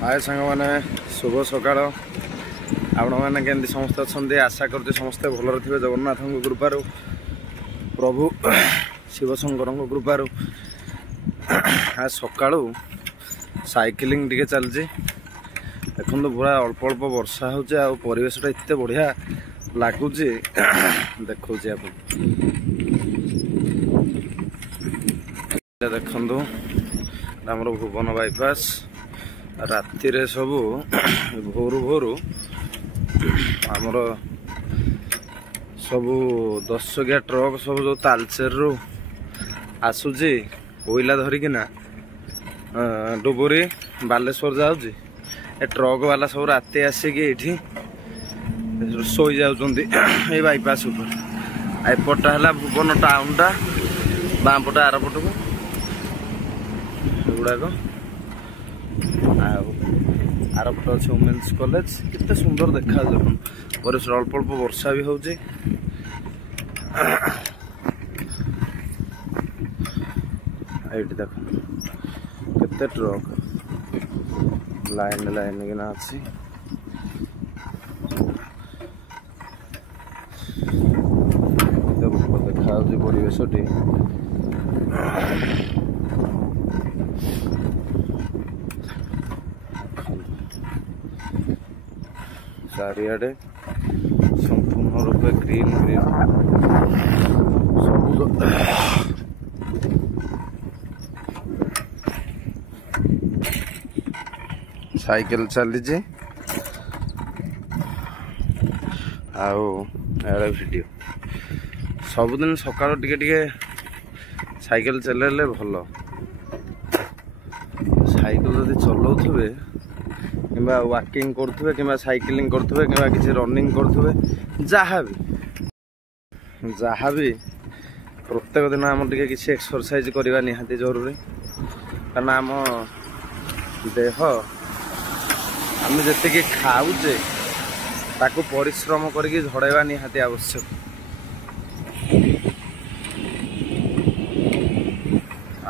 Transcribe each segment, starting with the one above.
हाय सांग मैंने शुभ सकाल आपण मैंने केमती समस्त अच्छा आशा करते समस्ते भलर थे जगन्नाथ कृपार प्रभु शिवशंकर कृपार आज सका साइकिलिंग टे चलती देखो पूरा अल्प अल्प वर्षा होवेशटा एत बढ़िया लगुच देखा देखु आमर भुवन बाईपास राति रे सब भोरु भोरु आमर सब 10 टकिया ट्रक सब जो तालचेर रु आसुची कोईला धरिकिना डुबुरी बालेश्वर जाऊँगी ए ट्रक वाला सब राति आसिक ये शोई जाउछन्ती ए बाईपास एपटा है भुवन टाउन टा बामपटा आरपट को गुड़ाक आरपट अच्छे वुमेन्स कॉलेज कितने सुंदर देखा परिसर अल्प अल्प वर्षा भी होची देख केते ट्रक लाइन लाइन किना अच्छी देखा परिवेशटी चारियाडे संपूर्ण रूपे ग्रीन ग्रीन सबुज साइकिल चली वीडियो सबुदिन सकाल टिके साइकिल चलेले भल साइकिल जदि चलाउथिबे किंबा वॉकिंग करथुबे किंबा साइकिलिंग करथुबे किंबा किसी रनिंग करथुबे जहाँ भी प्रत्येक दिन आम टिके किसी एक्सरसाइज करवा निहाती जरूरी कारण आम देह आम जी खाऊचे ताकू परिश्रम करके झड़ेवा निहाती आवश्यक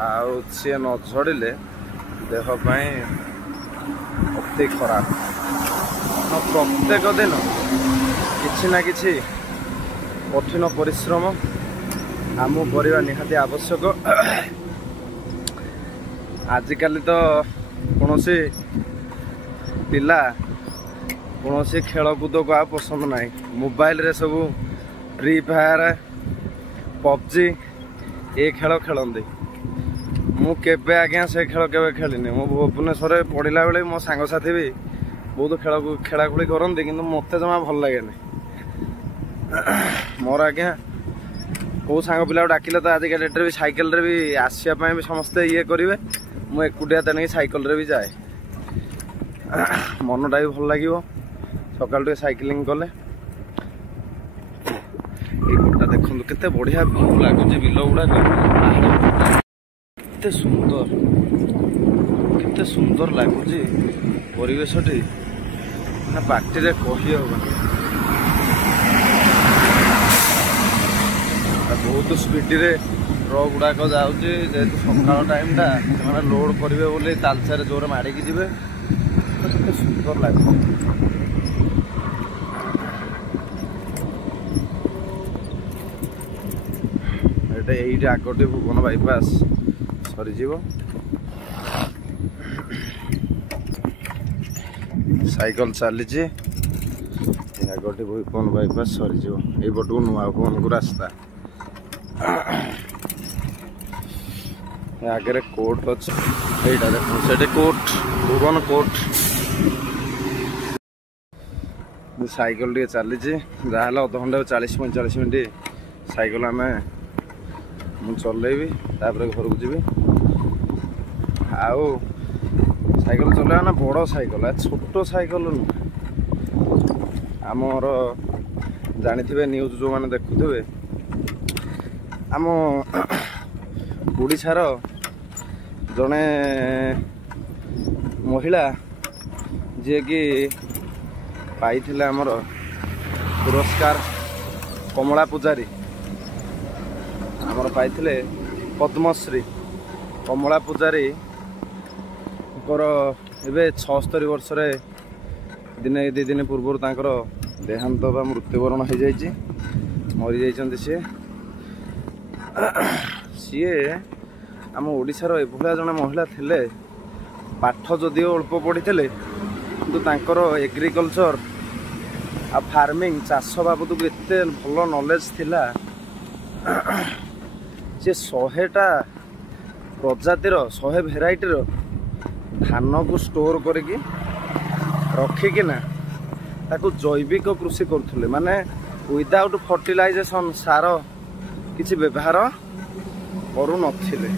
आउ सी न झड़े देह पाई अति खराब प्रत्येक दिन किसी ना किसी कठिन परिश्रम आम करवा निहाती आवश्यक आजिकल तो कौन पिला कौन खेलकूद को आ पसंद ना मोबाइल रे सब फ्री फायर पबजी ये खेल खेलती मु केबे आज्ञा से खेल केबे खेलिनी मु भुवनेश्वर पढ़ला बेले मो सांगसाथी भी बहुत खेलाखोली करती कि मत जमा भल लगे मोर आज्ञा कौ सांग पिला डाकिले तो आजिका डेट भी साइकिल रे भी आसापी भी समस्ते ये करेंगे मु एकुटिया तेणिक साइकिल रे भी जाए मनटा भी भल लगे सकाल टे साइकिलिंग कले ये देखो केते बढ़िया लगुच बिल गुड़ाक केते सुंदर लगुच परिवेशटी ना पार्टी रे कही होगा बहुत स्पीड रे ट्रक गुड़ाक जाऊँगी जेहेतु सकाल टाइम टा से लोड करेंगे बोली तालचेर जोर मारिकी जी केते सुंदर लगे ये आगटे भुवन बाईपास सरीज साइकिल चली आगटे भुवन बाईपास सरीज ये पट को नुआ भुवन को रास्ता आगे कोर्ट अच्छे यहाँ देखो से कोर्ट भुवन कोर्ट साइकिल टे चली जहाँ अध घंटे 40-45 मिनट साइकिल आम मुझे चलेबी तापर घर को जी आउ साइकिल चलवा ना बड़ साइकिल छोट साइकिल नुह आमर जानी न्यूज जो मैंने देखुवे आम ओडिशार जड़े महिला जी कि पाई आमर पुरस्कार कमला पूजारी आमर पाई पद्मश्री कमला पूजारी ତାଙ୍କର ଏବେ 76 ବର୍ଷରେ ଦିନେ 2 ଦିନ ପୂର୍ବରୁ ତାଙ୍କର ଦେହାନ୍ତ ବା ମୃତ୍ୟୁବରଣ ହେଇଯାଇଛି, ମରିଯାଇଛନ୍ତି ସିଏ ଆମ ଓଡ଼ିଶାର ଏଭଳିଆ ଜଣେ ମହିଳା ଥିଲେ। ପାଠ ଯଦିଓ ଅଳ୍ପ ପଢ଼ିଥିଲେ କିନ୍ତୁ ତାଙ୍କର ଏଗ୍ରିକଲଚର ଆଉ ଫାର୍ମିଂ ଚାଷ ବାବଦକୁ ଏତେ ଭଲ ନଲେଜ ଥିଲା। ସେ 100ଟା ପ୍ରଜାତିର 100 ଭେରାଇଟିର ଧାନକୁ ଷ୍ଟୋର କରିକି ରଖିକିନା ତାକୁ ଜୈବିକ କୃଷି କରୁଥିଲେ, ମାନେ ୱିଦାଉଟ୍ ଫର୍ଟିଲାଇଜେସନ୍ ସାର କିଛି ବ୍ୟବହାର କରୁନଥିଲେ।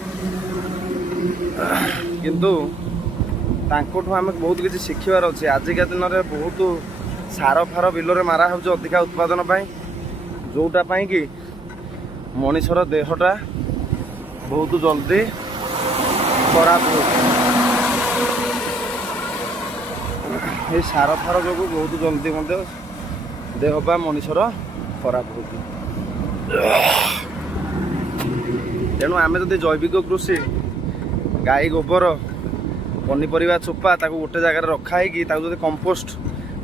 କିନ୍ତୁ ତାଙ୍କଠୁ ଆମେ ବହୁତ କିଛି ଶିଖିବାର ଅଛି। ଆଜିକା ଦିନରେ ବହୁତ ସାର ଫାର ବିଲରେ ମାରା ହେଉଛି ଅଧିକା ଉତ୍ପାଦନ ପାଇଁ, ଯେଉଁଟା ପାଇଁ କି ମଣିଷର ଦେହଟା ବହୁତ ଜଲ୍ଦି ଖରାପ ହେଉଛି। এই ସାର ଫାର ଯୋଗୁଁ ବହୁତ ଜଲ୍ଦି ମଧ୍ୟ ଦେହ ବା ମଣିଷର ଖରାପ ହେଉଛି। ତେଣୁ ଆମେ ଯଦି ଜୈବିକ କୃଷି, ଗାଈ ଗୋବର, ପନିପରିବା ଚୋପା ତାକୁ ଗୋଟେ ଜାଗାରେ ରଖା ହେଇକି ତାକୁ ଯଦି କମ୍ପୋଷ୍ଟ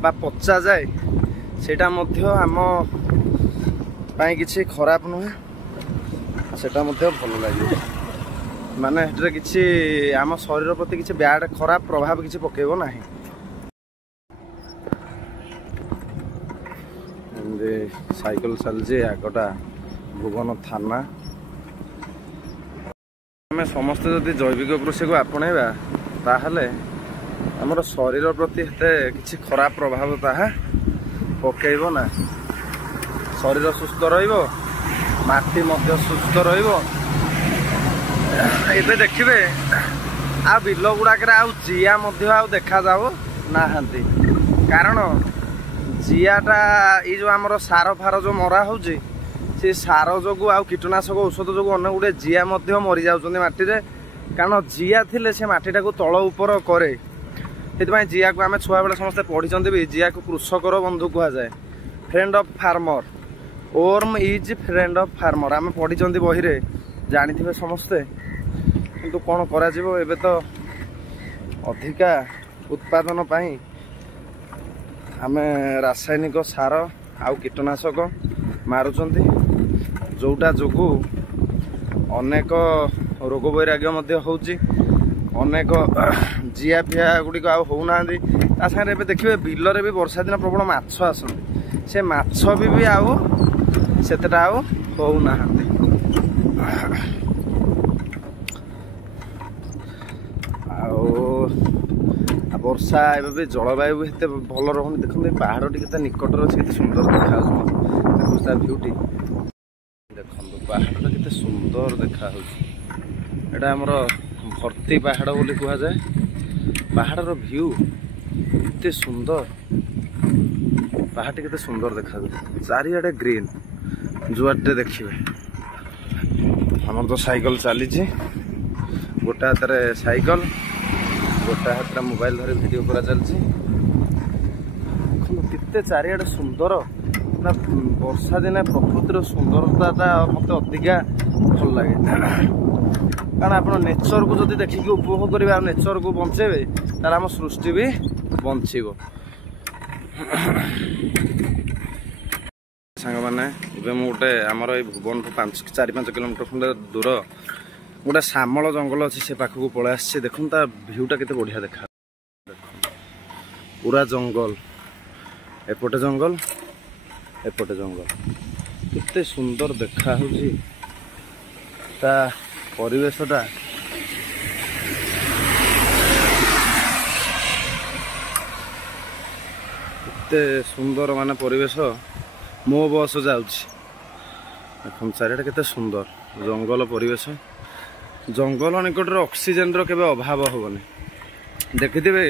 ବା ପଚାଯାଏ, ସେଇଟା ମଧ୍ୟ ଆମ ପାଇଁ କିଛି ଖରାପ ନୁହେଁ, ସେଇଟା ମଧ୍ୟ ଭଲ ଲାଗିବ। ମାନେ ସେଥିରେ କିଛି ଆମ ଶରୀର ପ୍ରତି କିଛି ବ୍ୟାଡ୍ ଖରାପ ପ୍ରଭାବ କିଛି ପକେଇବ ନାହିଁ। ଏମିତି ସାଇକେଲ ଚାଲିଛି, ଆଗଟା ଭୁବନ ଥାନା। ଆମେ ସମସ୍ତେ ଯଦି ଜୈବିକ କୃଷିକୁ ଆପଣେଇବା ତାହେଲେ ଆମର ଶରୀର ପ୍ରତି ଏତେ କିଛି ଖରାପ ପ୍ରଭାବ ତାହା ପକେଇବ ନା। ଶରୀର ସୁସ୍ଥ ରହିବ, ମାଟି ମଧ୍ୟ ସୁସ୍ଥ ରହିବ। ଏବେ ଦେଖିବେ ଆଉ ବିଲ ଗୁଡ଼ାକରେ ଆଉ ଜିଆ ମଧ୍ୟ ଆଉ ଦେଖାଯାଉ ନାହାନ୍ତି, କାରଣ ଜିଆଟା ଏଇ ଯେଉଁ ଆମର ସାର ଫାର ଯେଉଁ ମରା ହେଉଛି, ସେ ସାର ଯୋଗୁଁ ଆଉ କୀଟନାଶକ ଔଷଧ ଯୋଗୁଁ ଅନେକ ଗୁଡ଼ିଏ ଜିଆ ମଧ୍ୟ ମରିଯାଉଛନ୍ତି ମାଟିରେ। କାରଣ ଜିଆ ଥିଲେ ସେ ମାଟିଟାକୁ ତଳ ଉପର କରେ। ସେଥିପାଇଁ ଜିଆକୁ ଆମେ ଛୁଆବେଳେ ସମସ୍ତେ ପଢ଼ିଛନ୍ତି ବି, ଜିଆକୁ କୃଷକର ବନ୍ଧୁ କୁହାଯାଏ, friend of farmer. Worm is friend of farmer ଆମେ ପଢ଼ିଛନ୍ତି ବହିରେ, ଜାଣିଥିବେ ସମସ୍ତେ। କିନ୍ତୁ କ'ଣ କରାଯିବ, ଏବେ ତ ଅଧିକା ଉତ୍ପାଦନ ପାଇଁ ଆମେ ରାସାୟନିକ ସାର ଆଉ କୀଟନାଶକ ମାରୁଛନ୍ତି, ଯେଉଁଟା ଯୋଗୁଁ ଅନେକ ରୋଗ ବୈରାଗ୍ୟ ମଧ୍ୟ ହେଉଛି। ଅନେକ ଜିଆ ଫିଆ ଗୁଡ଼ିକ ଆଉ ହେଉନାହାନ୍ତି। ତା ସାଙ୍ଗରେ ଏବେ ଦେଖିବେ ବିଲରେ ବି ବର୍ଷା ଦିନ ପ୍ରବଳ ମାଛ ଆସନ୍ତି, ସେ ମାଛ ବି ଆଉ ସେତେଟା ଆଉ ହେଉନାହାନ୍ତି। ଆଉ ବର୍ଷା ଏବେ ବି ଜଳବାୟୁ ବି ଏତେ ଭଲ ରହୁନି। ଦେଖନ୍ତୁ ଏ ପାହାଡ଼ଟି କେତେ ନିକଟରେ ଅଛି, କେତେ ସୁନ୍ଦର ଦେଖାଯାଉଛି। ଦେଖନ୍ତୁ ତା ଭ୍ୟୁଟି, ଦେଖନ୍ତୁ ପାହାଡ଼ଟା କେତେ ସୁନ୍ଦର ଦେଖାଯାଉଛି। ଏଇଟା ଆମର ଭର୍ତ୍ତି ପାହାଡ଼ ବୋଲି କୁହାଯାଏ। ପାହାଡ଼ର ଭ୍ୟୁ ଏତେ ସୁନ୍ଦର, ପାହାଡ଼ଟି କେତେ ସୁନ୍ଦର ଦେଖାଯାଉଛି। ଚାରିଆଡ଼େ ଗ୍ରୀନ୍, ଯୁଆଡ଼େ ଦେଖିବେ। ଆମର ତ ସାଇକେଲ ଚାଲିଛି, ଗୋଟେ ହାତରେ ସାଇକେଲ, ଗୋଟେ ହାତରେ ମୋବାଇଲ ଧରି ଭିଡ଼ିଓ କରା ଚାଲିଛି। ଦେଖନ୍ତୁ କେତେ ଚାରିଆଡ଼େ ସୁନ୍ଦର। ନା ବର୍ଷା ଦିନେ ପ୍ରକୃତିର ସୁନ୍ଦରତାଟା ମୋତେ ଅଧିକା ଭଲ ଲାଗେ। କାରଣ ଆପଣ ନେଚରକୁ ଯଦି ଦେଖିକି ଉପଭୋଗ କରିବେ ଆଉ ନେଚରକୁ ବଞ୍ଚେଇବେ, ତାହେଲେ ଆମ ସୃଷ୍ଟି ବି ବଞ୍ଚିବ। ସାଙ୍ଗମାନେ, ଏବେ ମୁଁ ଗୋଟେ ଆମର ଏଇ ଭୁବନଠୁ 4-5 କିଲୋମିଟର ଖଣ୍ଡେ ଦୂର ଗୋଟେ ଶାମଳ ଜଙ୍ଗଲ ଅଛି, ସେ ପାଖକୁ ପଳେଇ ଆସିଛି। ଦେଖନ୍ତୁ ତା ଭ୍ୟୁଟା କେତେ ବଢ଼ିଆ ଦେଖା, ପୁରା ଜଙ୍ଗଲ, ଏପଟେ ଜଙ୍ଗଲ, ଏପଟେ ଜଙ୍ଗଲ, କେତେ ସୁନ୍ଦର ଦେଖା ହେଉଛି ତା ପରିବେଶଟା। କେତେ ସୁନ୍ଦର ମାନେ ପରିବେଶ। ମୋ ବସ୍ ଯାଉଛି, ଦେଖନ୍ତୁ ଚାରିଆଡ଼େ କେତେ ସୁନ୍ଦର ଜଙ୍ଗଲ ପରିବେଶ। ଜଙ୍ଗଲ ନିକଟରେ ଅକ୍ସିଜେନର କେବେ ଅଭାବ ହେବନି। ଦେଖିଥିବେ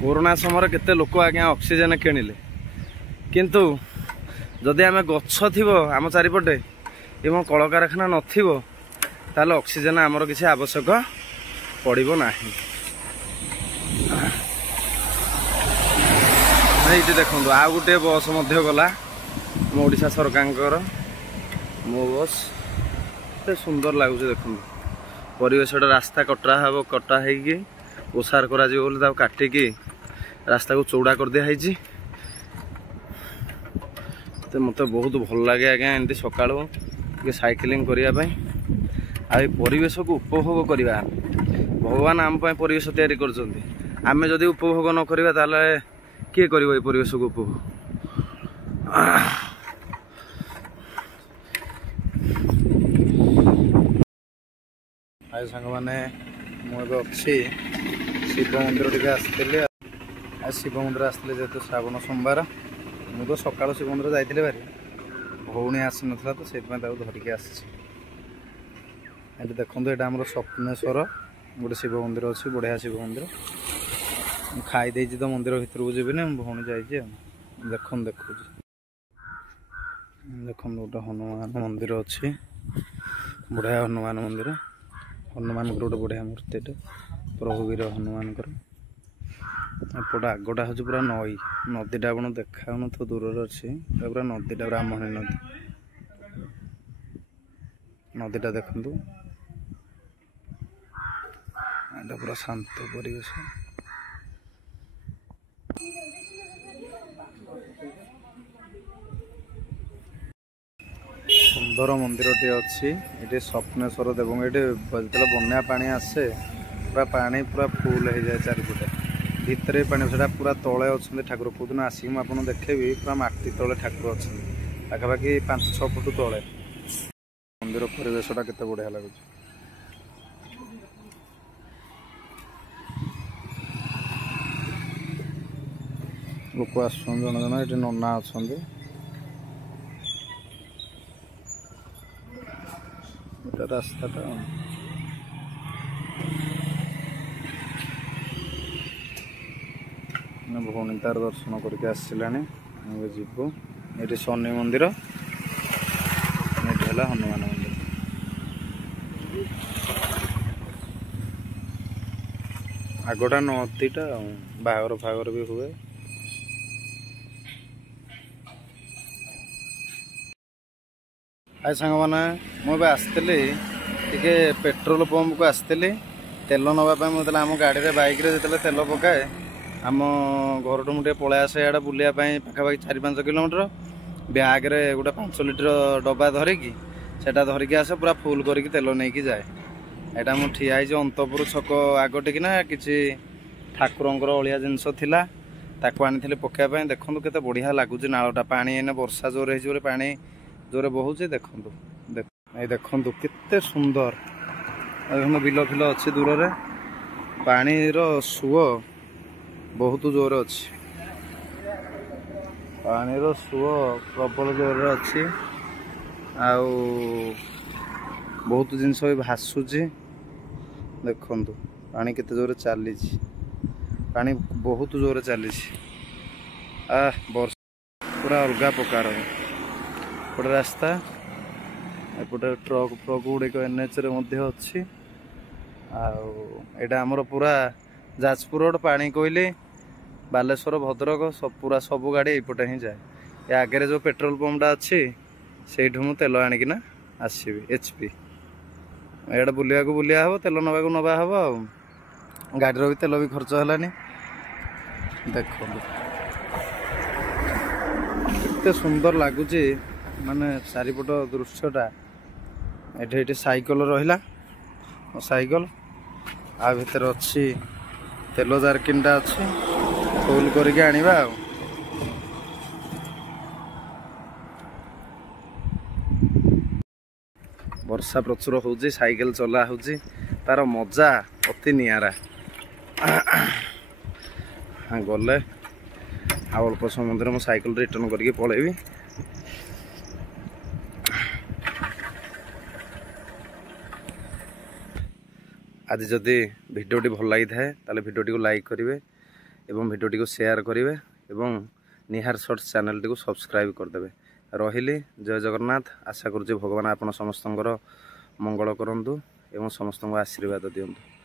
କରୋନା ସମୟରେ କେତେ ଲୋକ ଆଜ୍ଞା ଅକ୍ସିଜେନ କିଣିଲେ, କିନ୍ତୁ ଯଦି ଆମେ ଗଛ ଥିବ ଆମ ଚାରିପଟେ ଏବଂ କଳକାରଖାନା ନଥିବ, ତାହେଲେ ଅକ୍ସିଜେନ ଆମର କିଛି ଆବଶ୍ୟକ ପଡ଼ିବ ନାହିଁ। ଏଇଠି ଦେଖନ୍ତୁ ଆଉ ଗୋଟିଏ ବସ୍ ମଧ୍ୟ ଗଲା, ଆମ ଓଡ଼ିଶା ସରକାରଙ୍କର ମୋ ବସ୍। କେତେ ସୁନ୍ଦର ଲାଗୁଛି ଦେଖନ୍ତୁ ପରିବେଶଟା। ରାସ୍ତା କଟା ହେଇକି ओसार करा काटिकी रास्ता को चौड़ा कर दिया है। तो मत बहुत भल लगे आज्ञा एमती सका साइकिलिंग करने परिवेश को उपभोग करवा। भगवान आम परिवेश तैयारी करमें जदि उपभोग न करवा ताले किए कर परिवेश को उपभोग। आज सांग मैंने मुझे शिव मंदिर टे आसती आज शिव मंदिर आसते जेहतु श्रावण सोमवार मु तो सका शिव मंदिर जाइए भारी भौणी आसी नाला तो से धरिकी आसी देखो यहाँ आम स्वप्नेश्वर गोटे शिव मंदिर अच्छी बढ़िया शिव मंदिर खाई तो मंदिर भर को जीवन भौणी जाइए देख देखु देख गोटे हनुमान मंदिर अच्छी बढ़िया हनुमान मंदिर हनुमान गोटे बढ़िया मूर्ति प्रभुवीर हनुमान एपट आगटा हूँ पूरा नई नदीटा आप देखा तो दूर अच्छी पूरा नदीटा ब्राह्मणी नदी नदीटा देखु एटा पूरा शांत परिवेश सुंदर मंदिर टे अच्छी ये स्वप्नेश्वर देव ये जो बन्या पानी आसे पूरा पानी पूरा फुल हो जाए चारिपटे भितर पानी से पूरा तले अच्छा ठाकुर कौन आसिक मुझे देखेबी पूरा मटी तले ठाकुर अच्छा पाखापाखि 5-6 फुट तले मंदिर परिवेशटा केते बढ़िया लगुच। लोक आस जन जन ये नना अच्छा रास्ताटा भौणी तार दर्शन करके आसला जीवु ये शनि मंदिर है हनुमान मंदिर आगटा नदीटा बाहागर फागर भी हुए। आज सांग मैंने मुझे आसती टे पेट्रोल पंप को आसती तेल नापी मतलब आम गाड़ी में बाइक रे जो तेल पकाए आम घर टू मुझे पलि आसे यहाँ बुलाया पाखापाखि 4-5 किलोमीटर ब्याग रे गोटे 5 लिटर डब्बा धरिकी सेटा धरिकी आसे पूरा फुल करके तेल नहीं कि जाए। यहाँ मुझे ठिया अंतपुर छक आगटिकिना किसी ठाकुरंकर अलिया जिनस थिला ताको आनी पकाइबाई देखो केते बढ़िया लगुच नालटा पानी एने वर्षा जोर हो पानी जोरे बहुचे देखु देखु केते सुंदर बिल फिल अच्छी दूर रे पानीर सुओ बहुत जोर अच्छी पानीर सुओ प्रबल जोर अच्छी आउ बहुत जिनस भी भासुची देखु पानी केते जोर चली पानी बहुत जोर चली वर्षा पूरा अलग प्रकार एपटे रास्ता एपटे ट्रक फ्रक गुड़िक एनएच अच्छी आईटा आमर पूरा जाजपुर रोड पानी कोइली बालेश्वर भद्रक सब पूरा सब गाड़ी एपटे ही जाए ये आगे जो पेट्रोल पंपटा अच्छी से तेल आणिकिना आसबि एचपी एटा बुलिया हम तेल नवा नवा हम गाड़ी भी तेल भी खर्च है देखो केते सुंदर लगुच माने चारिपट दृश्यटा ये साइकल रहा साइकल आ भीतर अच्छी तेल जारकिनटा अच्छी फुल करके आनिबा वर्षा प्रचुर होउची साइकिल चला होउची तार मजा अति नियारा हाँ गले अल्प समय मंदिर मो साइकिल रिटर्न करके पलैबी। आज जदि भिडियोटी भल लगी थाए ताले भिडियोटी को लाइक करेंगे एवं भिडियोटी को शेयर करेंगे एवं निहार शॉर्ट्स चैनल को सब्सक्राइब करदे। रही जय जगन्नाथ आशा करुँचे भगवान आपण समस्त मंगल करंतु एवं समस्त आशीर्वाद दिंतु।